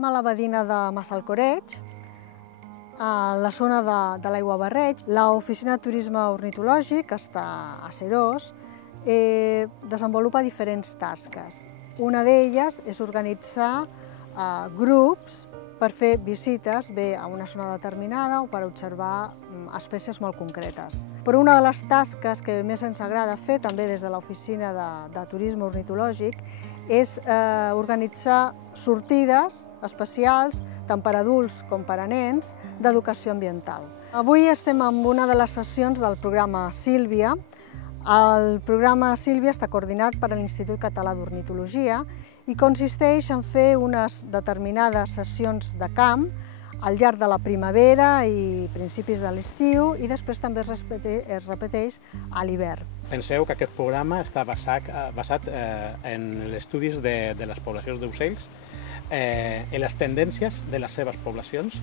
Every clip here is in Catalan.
Som a la Badina de Massalcoreig, a la zona de l'Aiguabarreig. L'Oficina de Turisme Ornitològic, que està a Serós, desenvolupa diferents tasques. Una d'elles és organitzar grups per fer visites bé a una zona determinada o per observar espècies molt concretes. Però una de les tasques que més ens agrada fer, també des de l'Oficina de Turisme Ornitològic, és organitzar sortides especials, tant per adults com per a nens, d'educació ambiental. Avui estem en una de les sessions del programa Sílvia. El programa Sílvia està coordinat per l'Institut Català d'Ornitologia i consisteix en fer unes determinades sessions de camp al llarg de la primavera i principis de l'estiu, i després també es repeteix a l'hivern. Penseu que aquest programa està basat en els estudis de les poblacions d'ocells, en les tendències de les seves poblacions,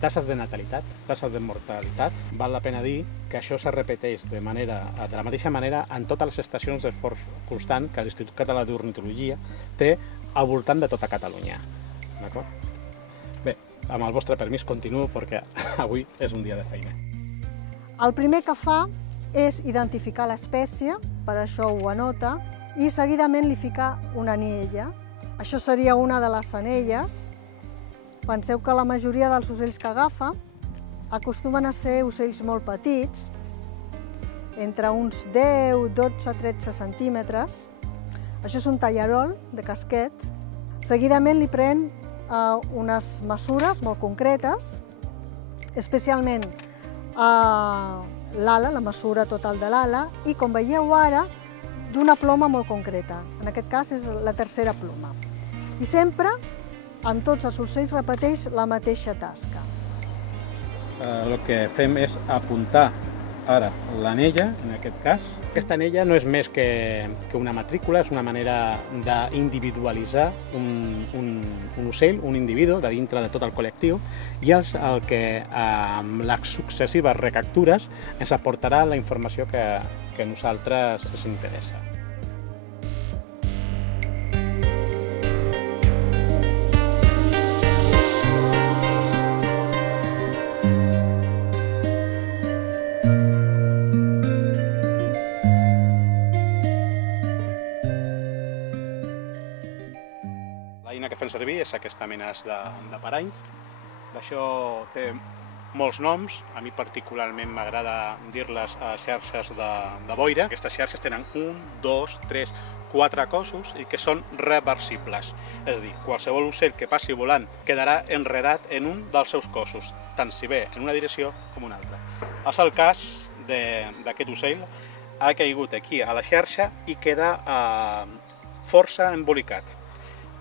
taxes de natalitat, taxes de mortalitat. Val la pena dir que això se repeteix de la mateixa manera en totes les estacions d'esforç constant que l'Institut Català d'Ornitologia té al voltant de tota Catalunya. D'acord? Bé, amb el vostre permís continuo perquè avui és un dia de feina. El primer que fa és identificar l'espècie, per això ho anota, i seguidament li fica una anella. Això seria una de les anelles. Penseu que la majoria dels ocells que agafa acostumen a ser ocells molt petits, entre uns 10, 12, 13 centímetres. Això és un tallarol de casquet. Seguidament li pren unes mesures molt concretes, especialment l'ala, la mesura total de l'ala, i com veieu ara, d'una ploma molt concreta. En aquest cas és la tercera ploma. I sempre, en tots els ocells, repeteix la mateixa tasca. El que fem és apuntar ara l'anella, en aquest cas. Aquesta anella no és més que una matrícula, és una manera d'individualitzar un ocell, un individu, de dintre de tot el col·lectiu, i el que amb les successives recaptures ens aportarà la informació que a nosaltres ens interessa. L'eina que fem servir és aquesta mena de paranys. Això té molts noms. A mi particularment m'agrada dir-les xarxes de boira. Aquestes xarxes tenen 1, 2, 3, 4 cossos i que són reversibles. És a dir, qualsevol ocell que passi volant quedarà enredat en un dels seus cossos, tant si ve en una direcció com una altra. És el cas d'aquest ocell. Ha caigut aquí a la xarxa i queda força embolicat.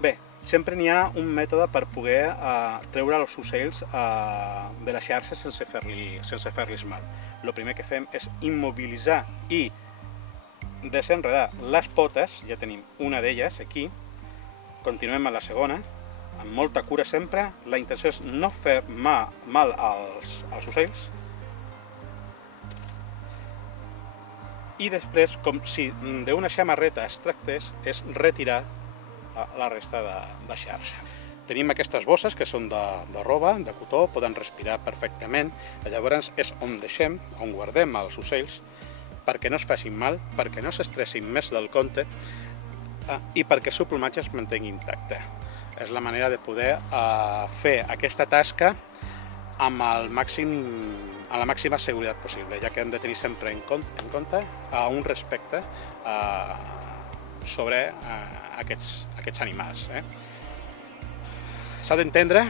Bé, sempre n'hi ha un mètode per poder treure els ocells de la xarxa sense fer-los mal. El primer que fem és immobilitzar i desenredar les potes. Ja tenim una d'elles aquí. Continuem amb la segona, amb molta cura sempre. La intenció és no fer mal als ocells. I després, com si d'una xamarreta es tractés, és retirar la resta de xarxa. Tenim aquestes bosses que són de roba, de cotó, poden respirar perfectament. Llavors és on deixem, on guardem els ocells, perquè no es facin mal, perquè no s'estressin més del compte i perquè el seu plomatge es mantengui intacte. És la manera de poder fer aquesta tasca amb la màxima seguretat possible, ja que hem de tenir sempre en compte un respecte sobre aquests animals. S'ha d'entendre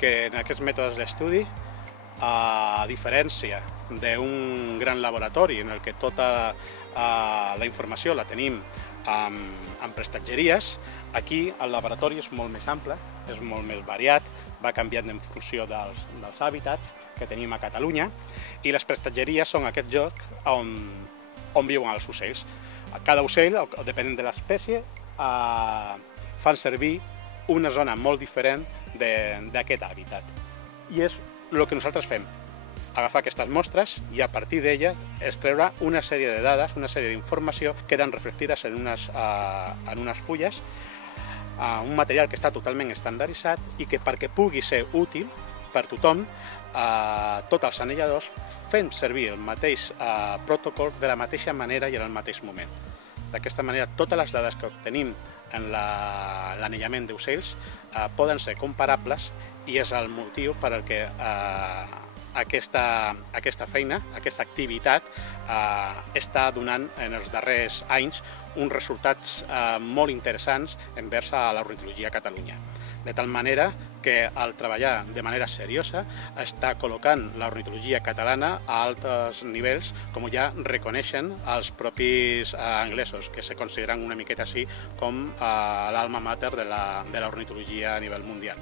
que en aquests mètodes d'estudi, a diferència d'un gran laboratori en què tota la informació la tenim en prestatgeries, aquí el laboratori és molt més ample, és molt més variat, va canviant en funció dels hàbitats que tenim a Catalunya, i les prestatgeries són aquest lloc on viuen els ocells. Cada ocell, depenent de l'espècie, fan servir una zona molt diferent d'aquest hàbitat. I és el que nosaltres fem, agafar aquestes mostres i a partir d'elles extreure una sèrie de dades, una sèrie d'informació que queden reflectides en unes fulles un material que està totalment estandarditzat i que perquè pugui ser útil per tothom, tots els anelladors fem servir el mateix protocol de la mateixa manera i en el mateix moment. D'aquesta manera, totes les dades que obtenim en l'anellament d'ocells poden ser comparables i és el motiu per al que aquesta feina, aquesta activitat, està donant en els darrers anys uns resultats molt interessants envers a l'ornitologia a Catalunya. De tal manera que al treballar de manera seriosa està col·locant l'ornitologia catalana a alts nivells, com ja reconeixen els propis anglesos, que se consideren una miqueta així com l'alma mater de l'ornitologia a nivell mundial.